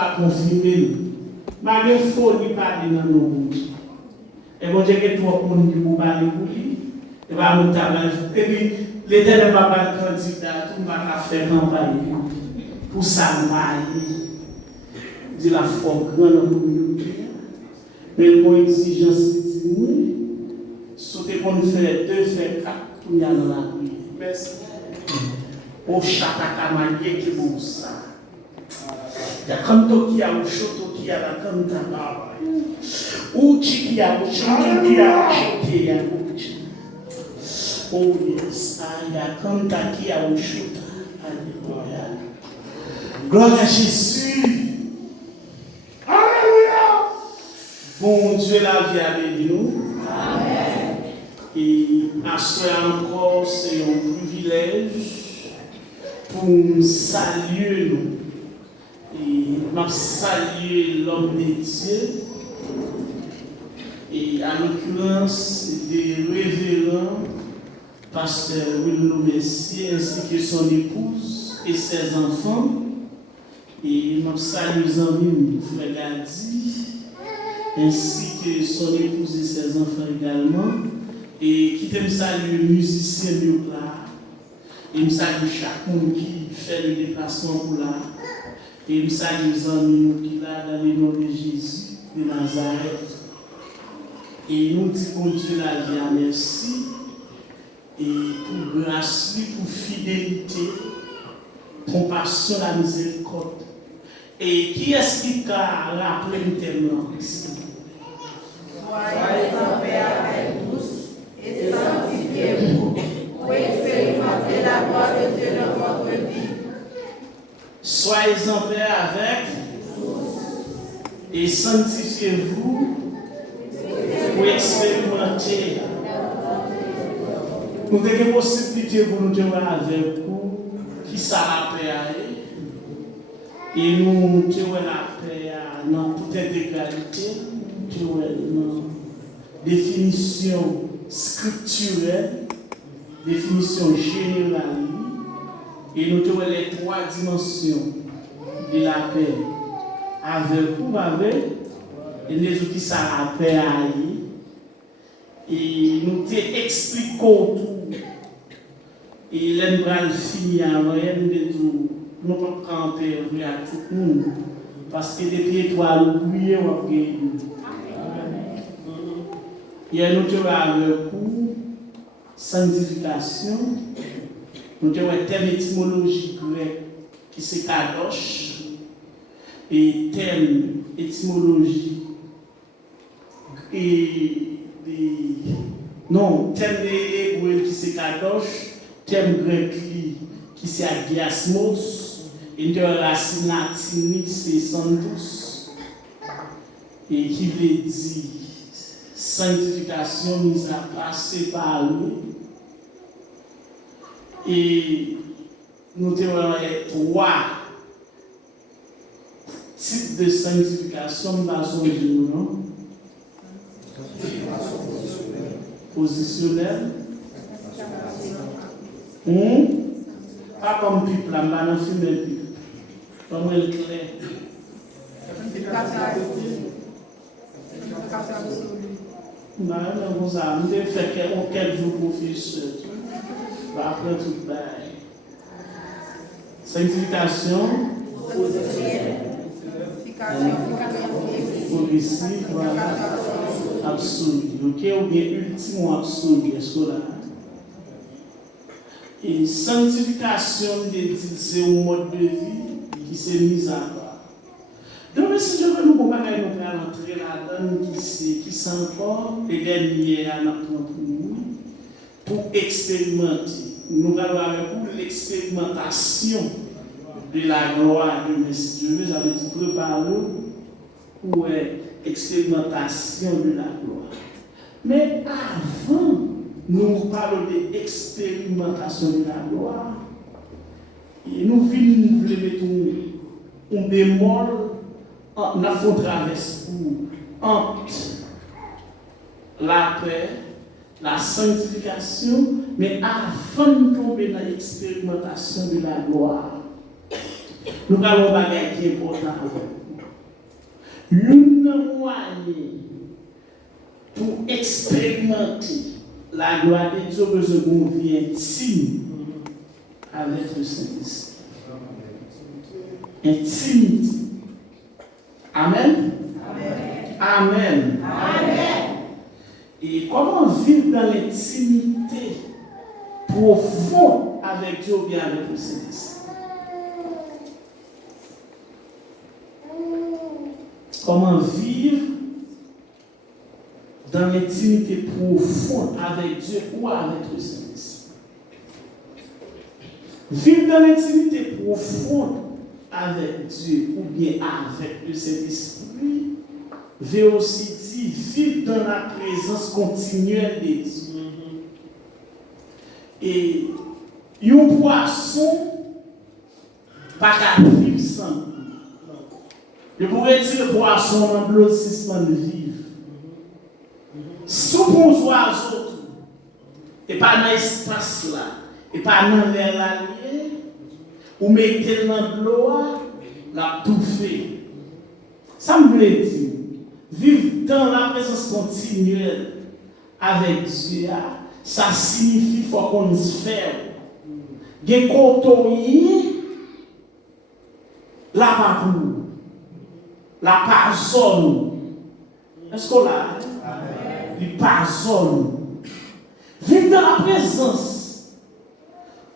pas confirmer. Malgré folie parler dans nos bouches. Et bon Dieu que toi pour nous pour parler pour lui. Et va nous tabac. Et puis l'Éternel va pas candidat, tout va faire campagne pour ça marier. Dit la foi grande nous. Mais mon exigence dit oui. Sauter pour nous faire 2 faire 4 pour nous dans la prière. Merci. Au chata kamanye qui vous ça. Ya kanto qui a au choto qui a la kanta baba. Ou chi qui a au choto qui a choté ya uchi. Oh yes, ya kanta qui a au choto. Alléluia. Gloire à Jésus. Alléluia. Bon Dieu la vie avec nous. Amen. Et à ce encore c'est un privilège. Pour nous saluer nous et nous saluer l'homme de Dieu et à l'occurrence des révérends pasteur Willow Messier ainsi que son épouse et ses enfants et nous saluons les amis frère Gadi ainsi que son épouse et ses enfants également et qui t'aime saluer musicien de là. Et je salue chacun qui fait le déplacement pour là. Et je salue les amis qui sont là dans le nom de Jésus de Nazareth. Et nous disons pour Dieu la vie, merci. Et pour grâce, pour fidélité, compassion, la miséricorde. Et qui est-ce qui t'a rappelé tellement? Soyez en paix avec tous et sanctifiez-vous. Pour expérimenter la gloire de Dieu dans votre vie. Soyez en paix avec et sanctifiez-vous pour expérimenter. Nous avons une possibilité pour nous dire avec vous qui ça la paix et nous avons la paix dans toute intégralité, nous avons une définition scripturelle. Définition générale et nous avons les 3 dimensions de la paix avec vous, avec et les autres qui sont la paix et nous expliquons tout et l'embral fini avant de tout nous pas camper à tout le monde parce que depuis étoiles briller on a gagné. Et nous avons avec vous sanctification, nous avons un terme étymologique grec qui c'est kadosh et terme étymologie terme hébreu qui c'est kadosh, terme grec qui c'est agiasmos et de racine latinique c'est santos et qui veut dire sanctification mise à part, séparée. Et nous avons 3 types de sanctification dans nous, non? Positionnel. Pas comme pipe, là, mais dans le pipe. Comme elle clair. Non, vous avez fait quelques jours pour faire ça. Après tout, sanctification, progressive, absolue. Ok, ou bien ultime absolue, est-ce que là? Et sanctification, c'est un mode de vie qui s'est mis à part. Donc, si je veux nous comparer, nous allons entrer là-dedans qui sont encore et dernier à notre pour expérimenter. Nous allons avec vous l'expérimentation de la gloire de Messie Dieu. J'avais dit préparer pour l'expérimentation de la gloire. Mais avant, nous parlons de l'expérimentation de la gloire. Et nous venons mettre un bémol. Nous avons traversé entre la paix, la sanctification, mais avant de tomber dans l'expérimentation de la gloire, nous allons bagailler qui est important. Une moyen pour expérimenter la gloire de Dieu, que ce qu'on vient intime avec le Saint-Esprit. Intimité. Amen. Amen. Amen. Et comment vivre dans l'intimité profonde avec Dieu ou bien avec le Saint-Esprit? Comment vivre dans l'intimité profonde avec Dieu ou avec le Saint-Esprit? Vivre dans l'intimité profonde avec Dieu ou bien avec le Saint-Esprit veut aussi dire vivre dans la présence continuelle de Dieu. Et un poisson pas qu'à vivre sans l'eau. Je pourrais dire le poisson dans l'eau suspend de vivre. Sous bon oiseau, et pas dans l'espace là, et pas dans l'air là, ou mettez dans l'eau, la touffer. Ça me veut dire, vivre dans la présence continuelle avec Dieu, ça signifie qu'il faut qu'on se fasse. Gen kotoyi la papou, la personne. Est-ce qu'on l'a? La personne. Vivre dans la présence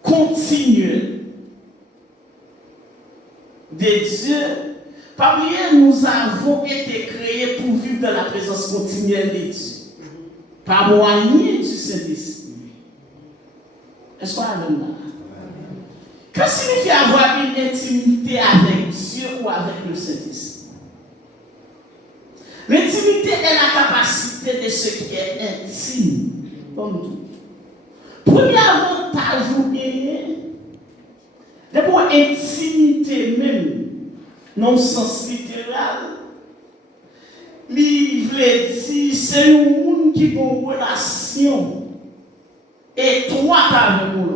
continuelle de Dieu. Parmi nous avons été créés pour vivre dans la présence continuelle de Dieu. Par moyen du Saint-Esprit. Est-ce qu'on a là? Que signifie avoir une intimité avec Dieu ou avec le Saint-Esprit? L'intimité est la capacité de ce qui est intime. Premier avantage ou bien, d'abord intimité même, non sens littéral, il veut dire c'est un monde qui a une relation étroite avec nous.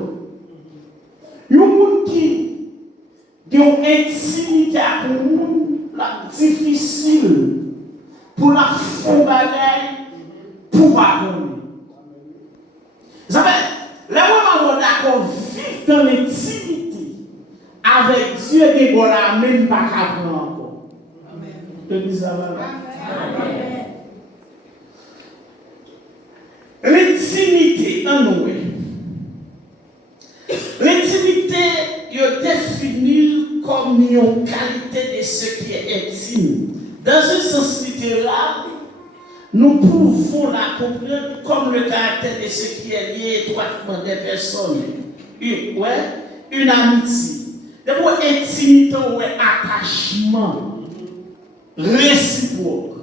Il y a un monde qui a une intimité avec nous, difficile pour la faire pour apprendre. Vous savez, là où on est d'accord, vivre dans l'intimité avec Dieu, et qu'on n'a même pas apprendre encore. Amen. L'intimité en nous. L'intimité est définie comme une qualité de ce qui est intime. Dans un sens littéral, nous pouvons la comprendre comme le caractère de ce qui est lié étroitement des personnes. Une amitié. D'abord, intimité ou attachement réciproque.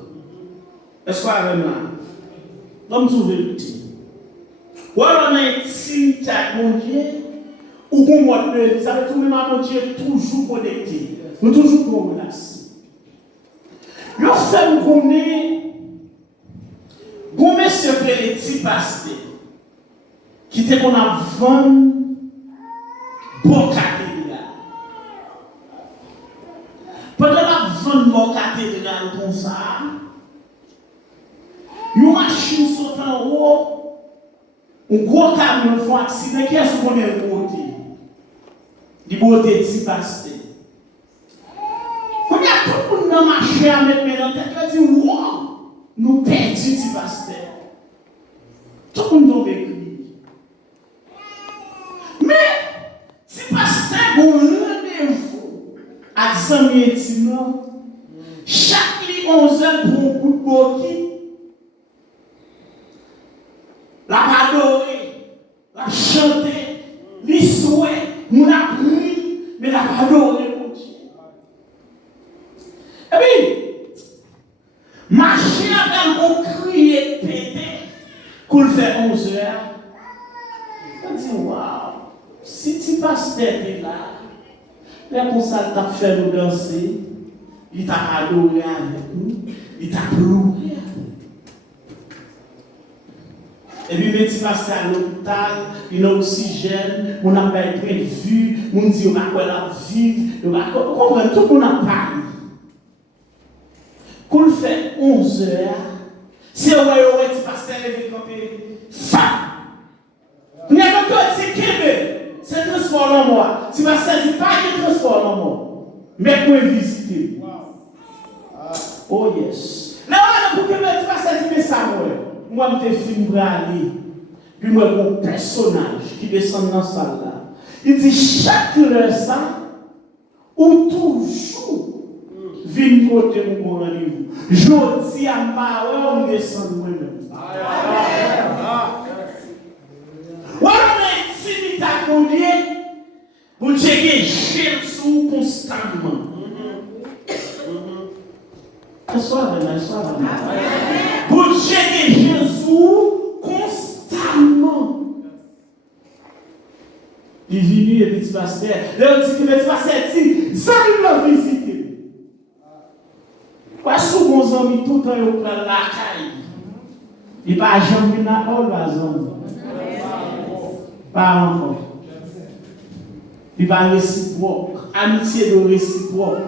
Est-ce qu'on a vraiment? Comme vous voulez le dire. Ou alors, on a intimité avec mon Dieu, ou qu'on voit le ça veut tout le monde, mon Dieu est toujours connecté. Nous toujours pour relation. Le fait qu'on est, ce que les petits pasteurs, qui était qu'on a vendu bon cathédrale. Pendant la vente bon cathédrale comme ça, une machine saute en haut, un gros camion fait accident, qui est-ce qu'on est beauté? Du beauté de petits pasteurs. Quand il y a tout le monde dans ma chair, maintenant, tu vas dire, wow, nous perdons petits pasteurs. Tout le monde doit écrire. Mais, si pasteur a un rendez-vous à 100 000 chaque 11 heures pour un coup de boquille, la adorer, la chanter, les souhaits, nous la prier, mais la adorer pour Dieu. Et puis, marcher avec un cri et péter, qu'on fait 11 heures. On dit, waouh, si tu passes derrière là, là comme ça, il t'a fait nous danser, il t'a adoré avec nous, il t'a pleuré. Et puis, quand tu passes à l'hôpital, il y a l'oxygène, on a pas de vue, on dit, on a quoi la vie, on a compris, tout le monde a parlé. Qu'on le fait 11 heures, si on va y avoir un pasteur et camper, il y a encore c'est Québec, c'est transport en moi. Si pasteur dit pas de transport en moi, mais pour visiter. Oh yes. Là, pour que le pasteur dit ça, moi, je suis film aller. Puis moi, mon personnage qui descend dans la salle là, il dit chaque heure ça, ou toujours, vine côté mon rendez-vous. Je dis à ma on descend moi-même. Voilà, mais si tu as conduit, vous checkez Jésus constamment. Vous checkez Jésus constamment. Il vient et petit pasteur. Là, on dit que le petit pasteur dit, ça il l'a visité. Parce que mon ami tout le temps il prend la caille. Il va jamais dans la zone. Pas encore. Il va réciproque. Amitié de réciproque.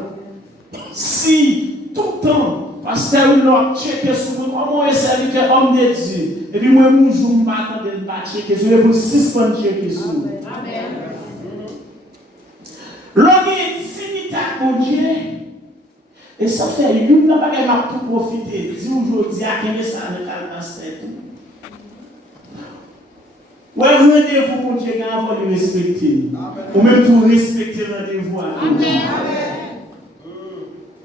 Si tout le temps, parce que nous avons checké sur nous, comment est-ce que l'homme de Dieu, et puis moi, je ne vais pas attendre de pas checker sur nous, pour suspendre checker sur nous. L'homme est intimité avec mon Dieu, et ça fait, il n'a pas tout profiter. Dis aujourd'hui, à quel ça avec le pasteur. Ou rendez-vous pour Dieu, avant de respecter. Ou même pour respecter le rendez-vous. Amen.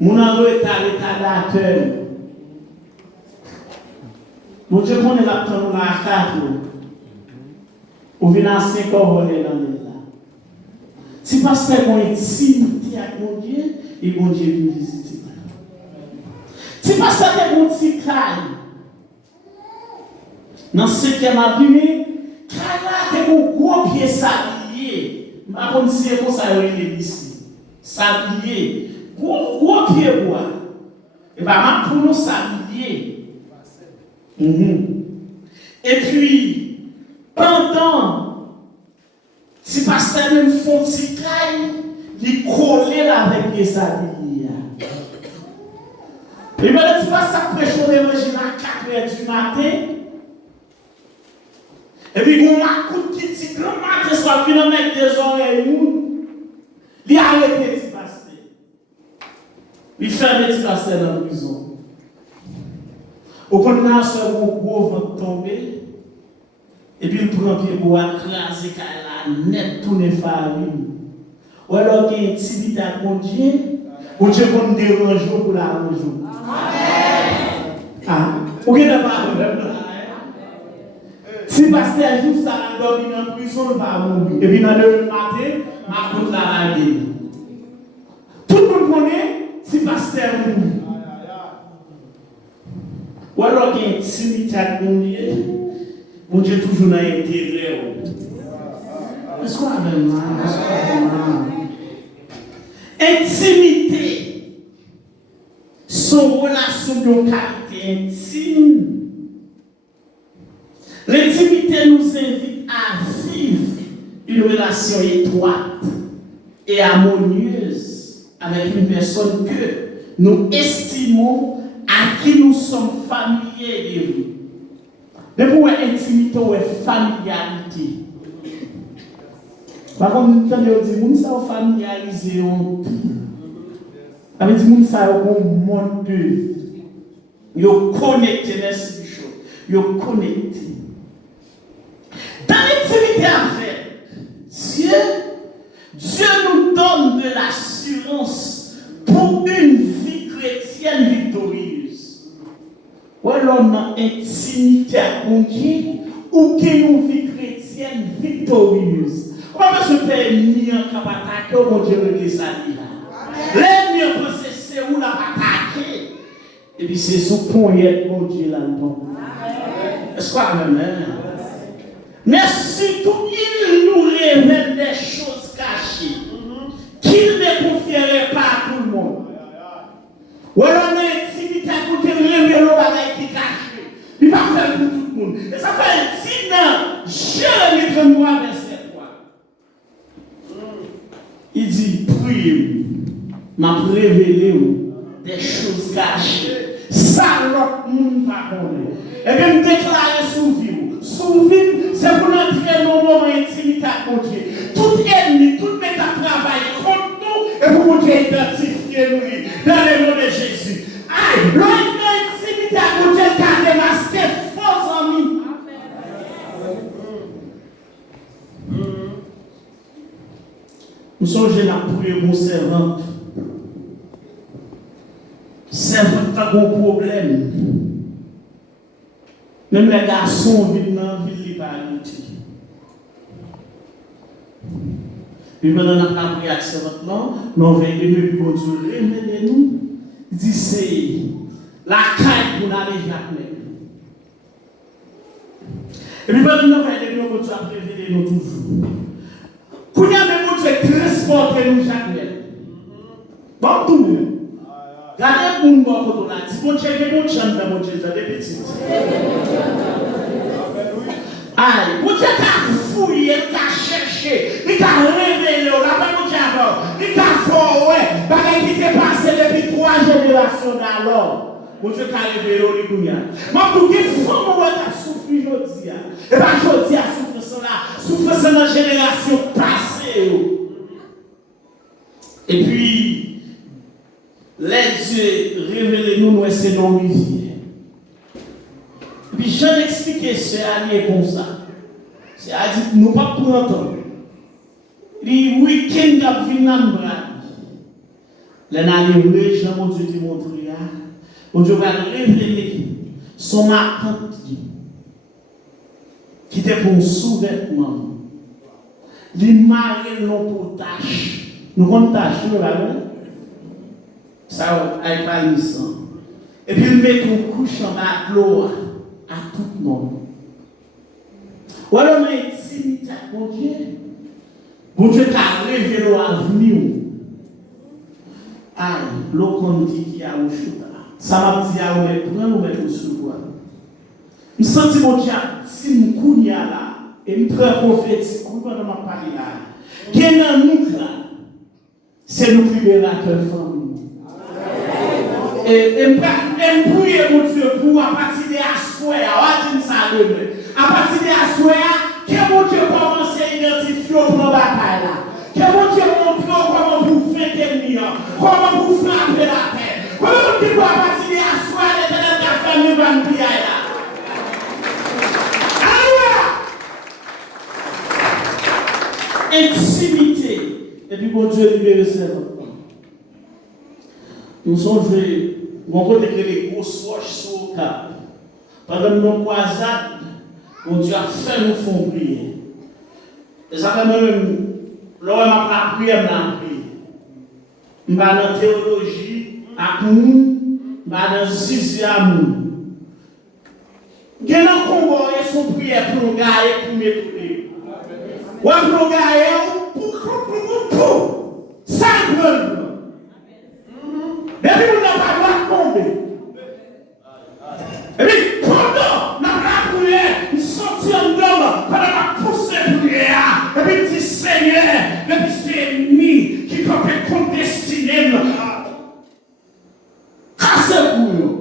Mon ando est à l'état d'acteur. Mon Dieu, qu'on est là pour nous à 4. Ou vient à 5 ans, on est dans là. Si pasteur qu'on est intimité avec mon Dieu, et mon Dieu vient visiter. Si pasteur qu'on est petit caille, dans ce 5e avenue, quand on a un gros pied sablier, je ne sais pas si c'est comme ça qu'il est ici. Sablier. Gros pied bois. Et bien, pour nous s'habiller. Et puis, pendant, si pasteur même font petit caille, il colle avec les sabliers. Et bien, si pasteur prêche l'évangile à 4h du matin, et puis, on a coup qui dit grand matin, soit venu avec des oreilles, il a arrêté. Il fait un petit pasteur dans la prison. Au contraire, ce gros ventre tombé, et puis il prend pied pour écraser la net tourner farine. Ou alors qu'il y a une intimité à mon Dieu, ou Dieu va me déranger pour la ranger. Amen. Ah, ou qu'il n'y a pas de problème. Si le pasteur joue ça, il dormit dans la prison, il va mourir. Et puis dans le matin, ma route la règle. Tout le monde connaît. Si pasteur mourit, ou alors qu'il y a une intimité avec mon Dieu, mon Dieu toujours dans l'intérêt. Est-ce qu'on a même intimité, son relation de qualité intime. L'intimité nous invite à vivre une relation étroite et harmonieuse avec une personne que nous estimons, à qui nous sommes familiers de vous. Mais pour intimité ou familiarité. Par contre, nous avons dit, nous sommes familiarisés. Avec nous sommes monde de. Nous connectés, merci Bishop. Nous connectés. Dans l'intimité avec Dieu nous donne de l'assurance pour une vie chrétienne victorieuse. Ou alors, dans l'intimité avec Dieu, ou une vie chrétienne victorieuse. Comment se fait ni un capataque, oh mon Dieu, le ça là. L'ennemi pensé c'est où la attaquer. Et puis c'est ce qu'on y est, mon Dieu, là-dedans. Est-ce qu'on a même? Mais surtout, il nous révèle des choses cachées qu'il ne confierait pas à tout le monde. Ou alors, on a intimité à côté de révéler avec qui caché. Il va faire pour tout le monde. Et ça fait un signe. Jérémie 33, verset 3. Il dit, priez, m'a révélé des choses cachées. Ça, l'autre monde pas connaît. Et bien, me déclarer sous vie. Sous vie, c'est pour nous dire nos moments intimité à Dieu. Tout ennemi, tout méta travail contre nous, et pour nous identifier nous dans le nom de Jésus. Aïe, l'intimité à Dieu qui a démasqué faux amis. Nous sommes pour une servante. Servante a un problème. Même les garçons vivent dans la ville de l'Ibarité. Et maintenant, on a pris avec servante là, nous avons veillé depuis bon Dieu, revenez-nous. Il dit c'est la caille pour aller jamais. Et puis maintenant, nous avons veillé nous, bon Dieu a prévenu nous toujours. Pour nous, bon Dieu transporter nous jamais. Bon, tout le monde. Regardez pour nous, bon Dieu, bon Dieu, bon Dieu, bon Dieu, des petits. Aïe, bon Dieu, t'as fouillé, t'as cherché, il t'a révélé, la bonne diable, il t'a forwé, parce qu'il t'est passé depuis 3 générations d'alors. Bon Dieu, t'as révélé, il y a. Mais pour qu'il faut que tu souffres aujourd'hui, et bien aujourd'hui, souffre dans la génération passée. Et puis, les dieux révélés nous, c'est nos rivières. Puis j'en expliqué c'est allié comme ça. C'est à dire nous pas prendre. Les week-ends à venir dans le bras. Les nalés Jean mon Dieu te montre là. Mon Dieu va révéler son attente qui était pour un sous-vêtement. Les marées non pour tâche. Nous comptons tâche là. Ça avec pas le sang. Et puis il met une couche en bas de l'eau. À tout le monde. Ou alors, mais intimité à mon Dieu. Mon Dieu t'a révélé l'avenir. Aïe, l'eau qu'on dit qu'il y a un chouta. Ça m'a dit à nous mettre sur le bois. Je sens que mon Dieu a dit mon kounia là. Et je très prophétique. Pourquoi je m'en parle là? Qui est dans nous là? C'est nous libérateurs famille. Et prier mon Dieu pour à partir de Assoya, on dit ça demain. À partir de Assoya, que mon Dieu commence à identifier pour nos batailles là. Que mon Dieu montre comment vous faites l'ennemi, comment vous frappez la terre. Comment vous dites à partir de Assoya, l'éternel de la famille va nous prier là. Alléluia! Intimité. Et puis mon Dieu libère ses enfants. Nous sommes joués, mon côté que les grosses roches sur le cap. Pendant nos croisades, mon Dieu a fait nous font prier. Et ça fait même, lorsque je m'a prié, je m'a prié. Je vais dans la théologie, à nous, je vais dans le sixième. Il y a un combat, ils sont priés pour nous gagner, pour m'écouter. Ou pour nous gagner, pour ça, et puis, on n'a pas le droit de tomber. Et puis, pendant la prière, nous sortions en dedans, pendant la poussée de prière, et puis, dit Seigneur, et puis, c'est ennemi qui peut condestiner. Cassez pour nous.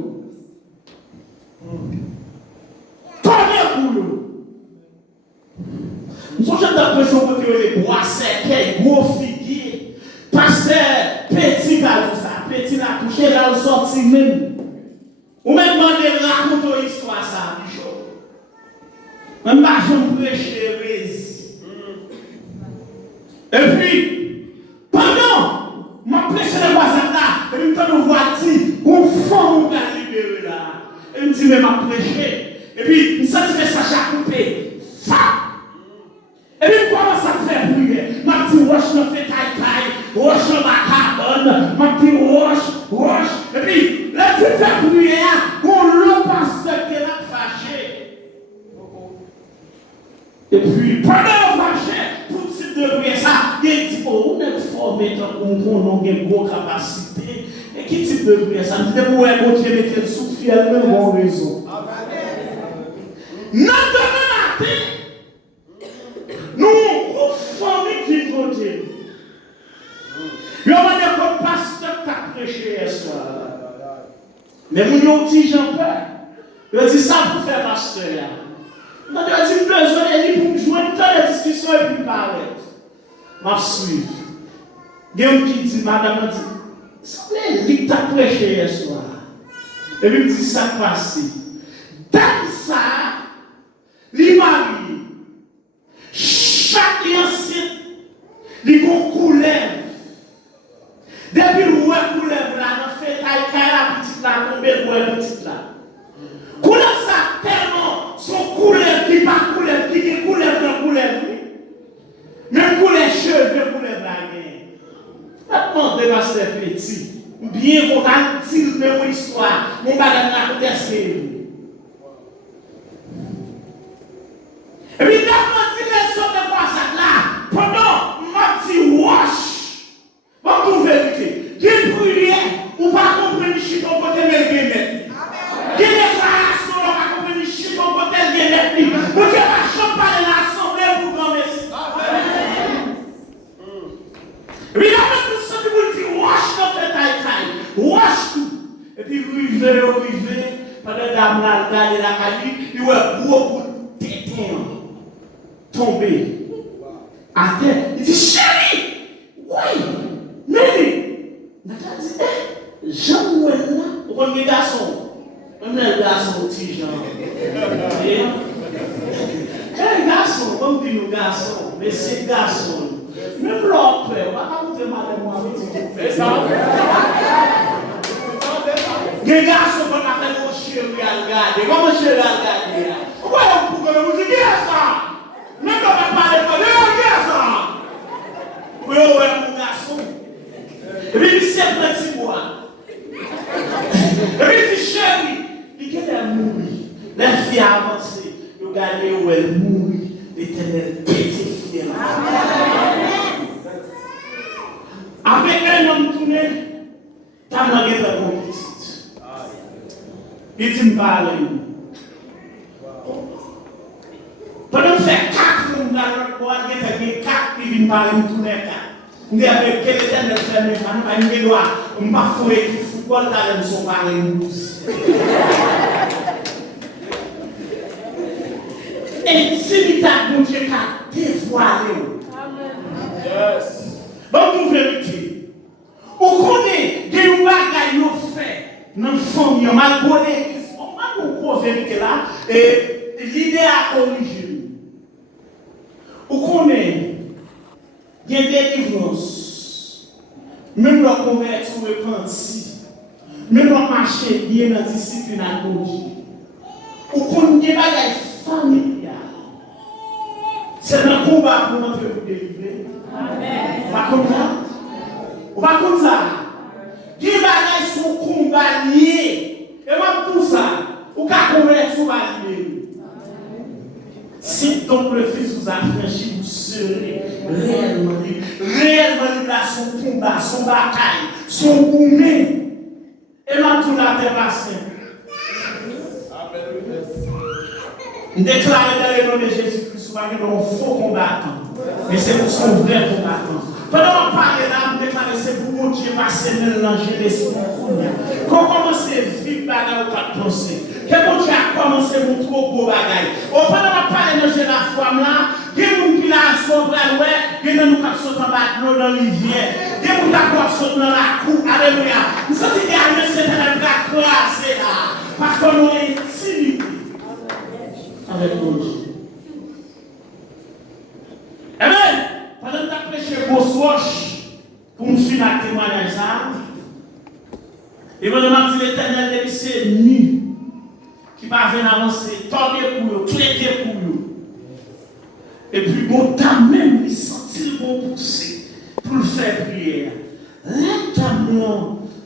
Tournez pour nous. Nous sommes dans le jour où les bois secs, gros figuier, pasteur, petit gars, tout ça. Petit la coucher là au sorti même. Ou même demander raconter l'histoire ça, Bichot. Même pas je prêcher l'hérésie. Et puis, pendant, ma prêche le voisin là, et puis quand on voit dit, on fond on va libérer là. Et me dit, mais ma prêché. Et puis, il sent que ça a coupé. Ça. Et puis, comment ça fait prier? Ma petite roche me fait taille-taille, roche dans ma cabane, ma petite roche. Et puis, là, tu fais prier, on l'a passé qu'elle a fâché. Et puis, pendant le fâché, tout type de prière, ça, il dit, oh, on est formé, on a une bonne capacité. Et qui type de prière, ça me dit, pour un Dieu mettre le souffle, même bon raison. Non, demain matin, nous, une famille qui côté. Il y a un pasteur qui a prêché ce soir. Mais mon yon petit Jean peur. Il dit ça pour faire pasteur. Il dit besoin de lui pour jouer dans la discussion et puis parler. Je suis. Il y a un qui dit, madame, c'est lui qui t'a prêché hier soir. Et puis il dit ça passe. Dans ça, les maris, chaque ancien, les bons couleurs. Depuis le roi couleur, là, on fait la petite là, tomber le petite là. Couleur ça tellement, son couleur qui pas couleur, qui est couleur dans couleur. Même couleur cheveux, couleur là. Maintenant, de pasteur petit, bien qu'on a dit même histoire, mon bagage n'a pas testé. Et puis, quand on dit les choses de quoi ça là, pendant m'a dit wash, on trouve vérité. Qui prière, ou pas comprendre chi ton côté mais bien mettre. Qui déclaration, on pas comprendre chi ton côté bien mettre. Vous devez pas champagne l'assemblée pour grand merci. Et puis, là, tout ça, vous dites wash dans fait taille, wash tout. Et puis, rivé, pendant que dame là, regardez la caille, il y a beaucoup de tétins. Tombé à terre. Il dit, chérie, oui, Mélie. Nathan dit, Jean-Nouel là, vous voyez garçon. Même le garçon, petit Jean. Garçon, comme dit nous garçon, mais c'est garçon. Même l'autre, on va pas vous demander moi, c'est ça. Les garçons, on appelle mon chéri à regarder. Comment chéri à regarder? Pourquoi vous dites ça? Mais quand on parle de ça, oui, mon garçon. Et puis, il s'est petit moi. Et puis, il dit, chérie, il est mourir. Les filles avancées, nous gardez où elle mourit, l'Éternel pétrifié. Avec un homme tourné, t'as demandé ta bonne petite. Il dit, me parle. Pendant que faire 4 jours dans le bois, il y a 4 qui viennent parler de tous les cas. Il y a quel éternel fait mes femmes, il y a un bafoué qui football dans le son parler de tous. Intimité à mon Dieu qui a dévoilé. Donc, vous vérité. Vous connaissez des bagages qui fait dans la famille, malgré on va vérité là, et l'idée à corriger. Vous connaissez, il y a des délivrances, même la conversion repentie, même la marché bien dans la discipline à corriger. Vous connaissez des bagages familiales. C'est un combat pour notre vous délivrer. Amen. Pas comme ça. Pas comme ça. Des bagages sont combat liés. Et moi, tout ça, vous pouvez convertir sur la liée. Si donc le Fils vous a franchi, vous serez réellement là, son combat, son bataille, son gourmet. Et ma tout la terre passée. Nous déclarons dans le nom de Jésus-Christ, nous avons un faux combattant. Mais c'est pour son vrai combattant. Pendant qu'on parle là, nous déclarons c'est pour mon Dieu passer mélanger l'esprit. Quand on commence à vivre, bagarre ou pas de penser. Que mon Dieu a commencé à nous trop beau bagaille. Pendant qu'on parle de la femme là, il y a des gens qui la sont là, il y a des gens qui sont dans la rivière, il y a des gens qui sont dans la cour. Alléluia. Nous sommes dit à Dieu, c'est un gars classé là. Parce qu'on est intimidé avec mon Dieu. Amen. Pendant que tu as prêché pour Soche, pour me finir le témoignage, et vous demandez l'Éternel de c'est nu qui va venir avancer, tordre pour eux, cléter pour eux. Et puis, bon, t'as même senti le bon pousser pour le faire prière. Là,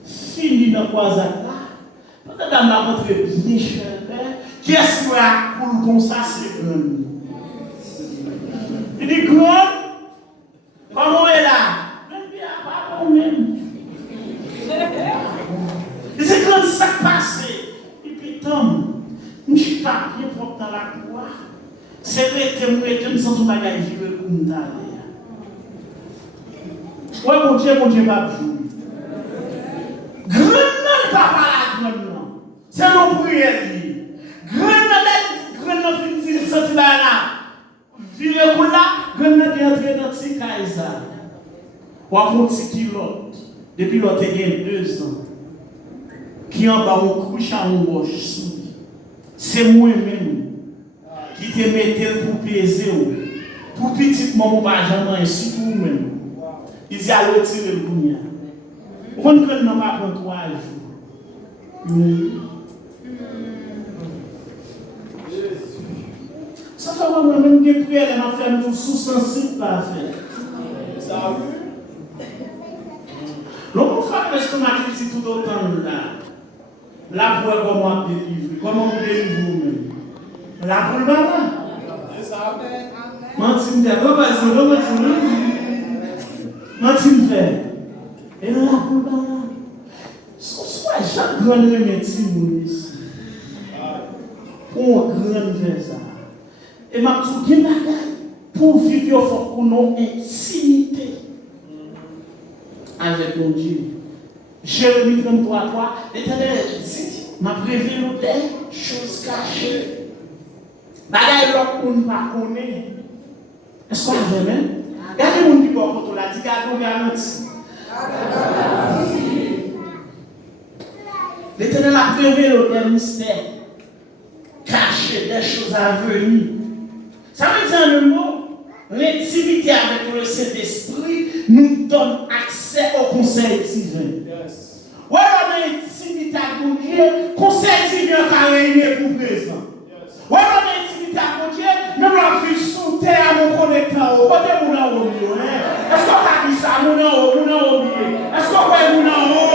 fini dans le croisade là. Pendant que tu as rentré bien cher, qui est-ce qui a couru comme ça, c'est grand. Il dit, grand, comment est là? Même bien, pas même. Et c'est quand ça passe. Et puis, Tom, je suis pas bien propre dans la cour. C'est vrai que je me sens tout bagage vivre comme ça. Ouais, mon Dieu, pas jouer. Grand, pas la grande. Ou à un petit pilote, depuis l'autre il y a 2 ans, qui en bas un couche à un roche. C'est moi-même qui te mette pour peser. Pour petit maman, pas jamais, ainsi pour vous-même. Il dit à retirer le bougna. On ne peut pas prendre 3 jours. Ça fait moi-même qui prière et m'a fait tout sous-sensible à faire. Ça l'on fait parce que m'a dit tout autant là. Là pour comment délivrer, comment vous délivrer vous-même. Là pour le maman. Mantine fait, Mantine fait. Et là pour le maman. Soit chaque grande médecine ici. Pour grande faire ça. Et m'a dit pour vivre, il faut qu'on ait une intimité avec mon Dieu. Jérémie 33, 3, l'Éternel dit, m'a prévu des choses cachées. Bagaille l'autre qu'on ne pas connaît. Est-ce qu'on a même? Regardez mon qui porte autour là, dit qu'on garantit. L'Éternel a prévu des mystères cachés, des choses à venir. Ça veut dire le mot, l'intimité avec le Saint-Esprit nous donne accès au conseil divin. Yes. Ouais, on a intimité avec Dieu, conseil divin qui a réuni pour présent. Yes. Ouais, on a intimité avec Dieu, nous avons vu sous terre à nous connecter en haut. Côté mon en haut, est-ce qu'on a dit ça, mon en haut, est-ce qu'on a dit mon en haut,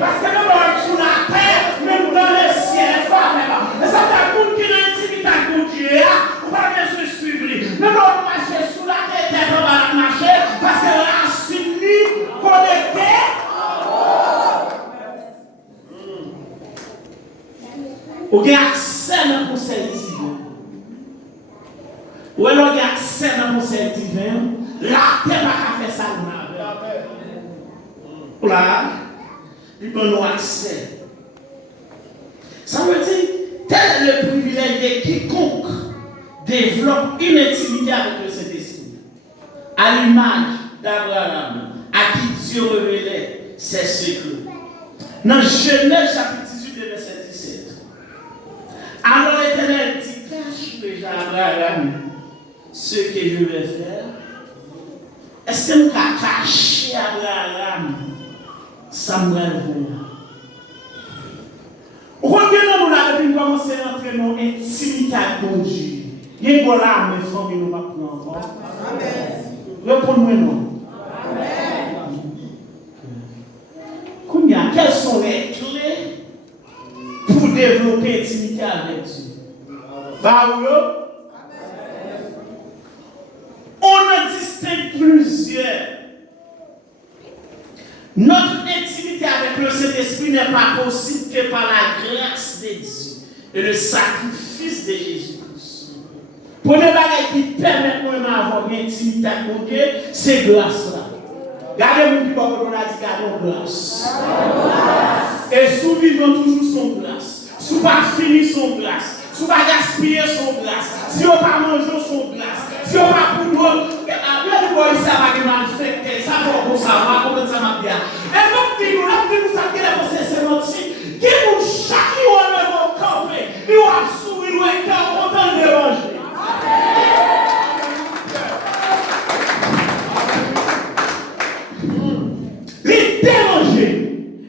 parce que nous avons sous la terre, même dans le ciel, est-ce qu'on a fait ça? Mais ça fait beaucoup qui a intimité avec Dieu, on va bien se suivre. Nous devons marcher sous la terre, on va marcher, parce que la suite connectée. Ou bien accès dans le conseil divin. Ou alors il y a accès dans le conseil divin. La terre va faire ça. Là, il peut nous accès. Ça veut dire, tel est le privilège de quiconque développe une intimité avec le Saint-Esprit. À l'image d'Abraham, à qui Dieu révélait ses secrets. Dans Genèse chapitre 18, verset 17. Alors l'Éternel dit, cache déjà Abraham ce que je vais faire. Est-ce que nous avons caché Abraham ça me révèle? Regardez-nous là depuis que nous commençons à entrer dans l'intimité avec mon Dieu. Il y a une là, mes familles, nous va prendre encore. Répondez-moi non. Amen. Quelles sont les clés pour développer l'intimité avec Dieu? On en distingue plusieurs. Notre intimité avec le Saint-Esprit n'est pas possible que par la grâce de Dieu et le sacrifice de Jésus-Christ. Pour les bagages qui permettent d'avoir une intimité avec Dieu, c'est grâce-là. Regardez-vous qui va vous dire gardons grâce. Et sous vivant toujours son grâce. Sous pas finir son grâce. Sous pas gaspiller son grâce. Si on pas manger son grâce. Si on pas pour nous, après le boy ça va mal fait, ça va savoir comment ça va bien. Et donc nous ça qui est pensé c'est notre qui nous chaque jour le camper, il va sourire le cœur content de manger. Les déranger.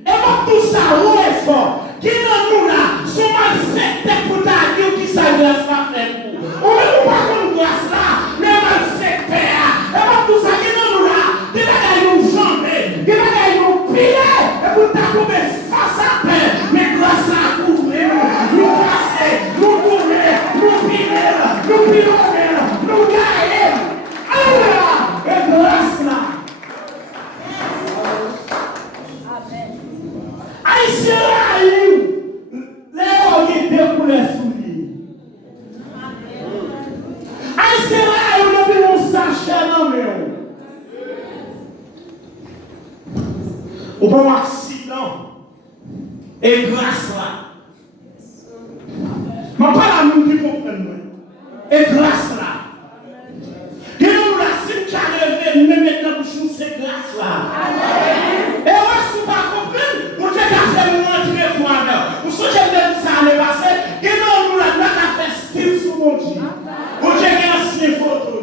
Et donc tout ça est fort. Qui dans nous là sont mal fait pour ta dire qui ça grâce pas fait pour. On ne peut pas comme grâce là, mais mal fait père. Et donc tout ça qui dans nous là, qui va nous jamber, qui va nous piller, et pour ta tomber face à terre, mais grâce à couvrir, nous casser, nous tourner, nous piller, nous pilonner, nous gailler. Alléluia! Et grâce là. Haïtien là, les orientés pour les souliers. Haïtien là, il a mis mon sachet dans mes mains. Au bon accident. Et grâce là. Je ne pas la même qui comprenne. Et grâce là. Et nous, la si tu as levé, nous maintenant pour nous, c'est grâce. grâce là. Et ouais, si vous ne comprenez pas, vous avez fait le rentrer pour moi. Vous savez que ça allait passer, et non, nous avons fait style sur mon Dieu. Vous avez signé photo.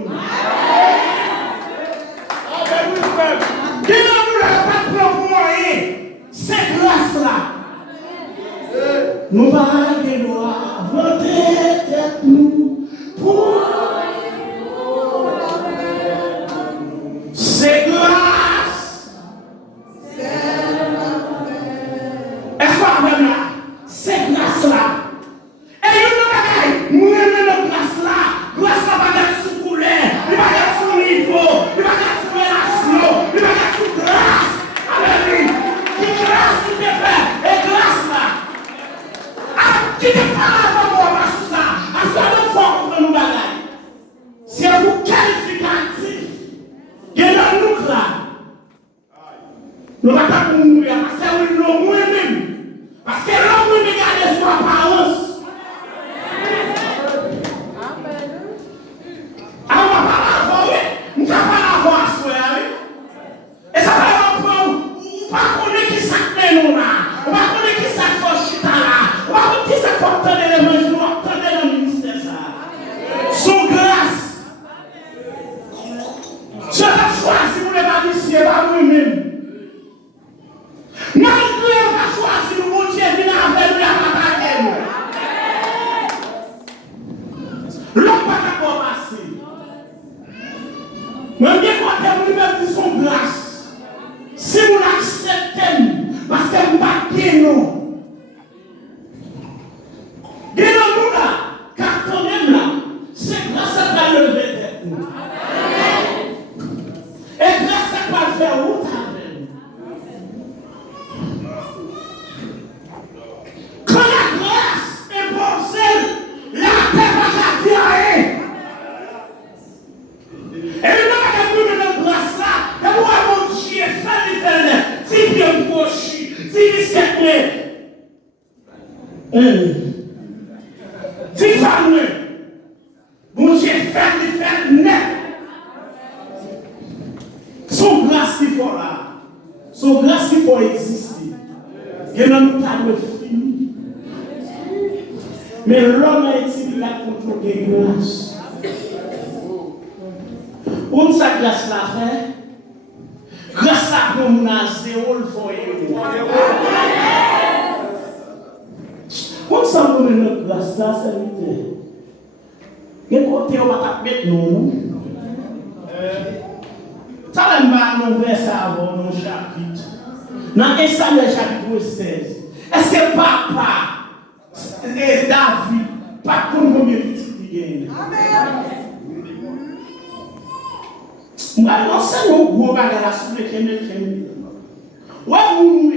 Et non, nous n'avons pas de problème. C'est grâce là. Nous allons voter tête nous pour. C'est grâce. Est-ce qu'on va là? C'est grâce là. Et nous avons grâce là. Grâce là va être sous couleur. Il va être sous niveau. Il va être sous relation. Il va être sous grâce. Alléluia. Qui grâce qui te fait. Et grâce là. Qui te parle avant moi, parce que ça. À ce moment où nous bagaille. C'est vous qualificatif. Il y a un nous là. Nous ne pouvons pas mourir parce que nous sommes nous-mêmes. Parce que l'homme nous regarde son apparence. Alors, on ne va pas l'avoir, on ne va pas l'avoir à soi. Et ça va prendre, on ne va pas connaître qui s'appelle nous là. On va connaître qui s'appelle chita là. On va connaître qui s'appelle tendre les mains, nous va tendre le ministère ça. Sous grâce. Je vais choisir pour les magiciens, pas nous-mêmes. Malgré on va choisir nous, mon Dieu, venir avec nous à attaquer nous. L'homme va pas passer. Même bien quand nous son grâce, si vous l'acceptez, parce que vous battez nous. Et nous là, car quand même là, c'est grâce à la lever tête nous. Et grâce à quoi faire route avec nous. Quand la grâce est posée, la paix va s'attirer. Et nous avons une grâce là, et nous avons Dieu, fait l'éternel, si bien proche, si discret, si fameux, mon Dieu, fait net. Son grâce qui faut là, son grâce qui faut exister. Et dans nous pas de fini. Mais l'homme a été là contre des grâces. On sa grâce là fait. Grâce à pour nous à zéro le foyer. On s'en donne notre grâce là, c'est vite. Et côté on va mettre nous. Ça même pas mon verset avant mon chapitre. Dans Esaïe chapitre 16. Est-ce que papa et David pas pour nous mériter? Amen. Moi, non, c'est nos gros bagages sur lesquels nous ouais, vous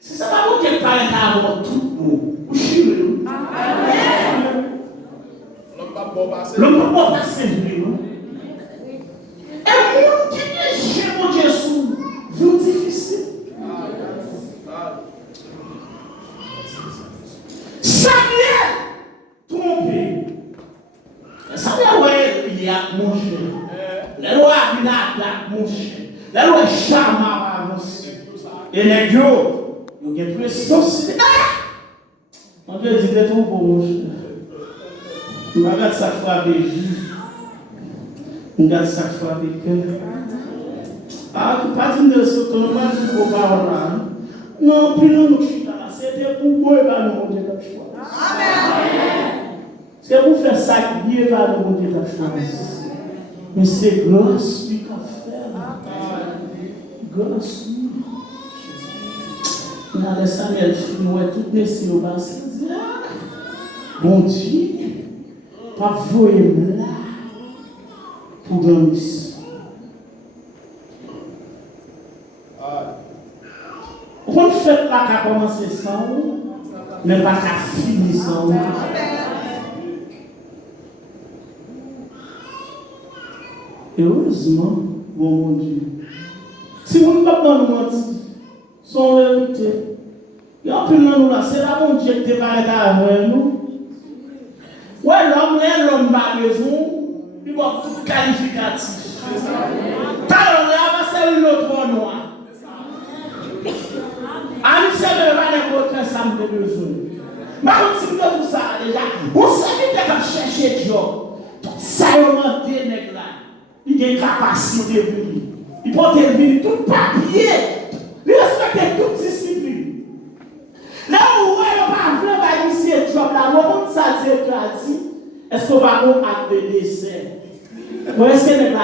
si ça va vous dire parler avant tout, vous chirez. Amen. L'homme ne peut pas passer. Et vous qui est chez mon Dieu sous vous difficile. Samuel trompé. Samuel ouais, il y a mon cher. La loi il a mon cher. La loi charmant mon cher. Et les dieux, ils ont plus sauce. On peut dire que tout bon mon cher. Je regarde sa foi avec lui. Je regarde sa foi avec elle. Ah, tu pas dire de ce que nous pas dire pour parler. Non, puis nous chita là, c'était pour moi et pas nous Dieu t'a choisi. Amen. C'est pour faire ça que Dieu va nous Dieu t'a choisi. Mais c'est grâce qui t'a fait. Grâce. On a laissé Samuel nous et tout messie au bas, dit bon Dieu, pas voyer là pour grand mission. On fait là qu'à commencer sans, mais pas qu'à finir sans. Et heureusement, bon Dieu, si vous ne pouvez pas nous mentir, son vérité, il y a plus de nous là, c'est là mon Dieu qui te parle avec nous. Ouais, l'homme n'a pas raison, il va tout qualificatif. Talon là, c'est une autre noire. Ami, c'est le valeur pour ça me besoin. Mais on dit tout ça déjà. On sait que tu chercher job. Tout ça, on m'a dit, nègre là. Il a une capacité de venir. Il peut te venir tout papier. Il respecte toute discipline. Là où on va faire initier job là, on va ça dire, est-ce qu'on va avoir acte de décès? Ou est-ce que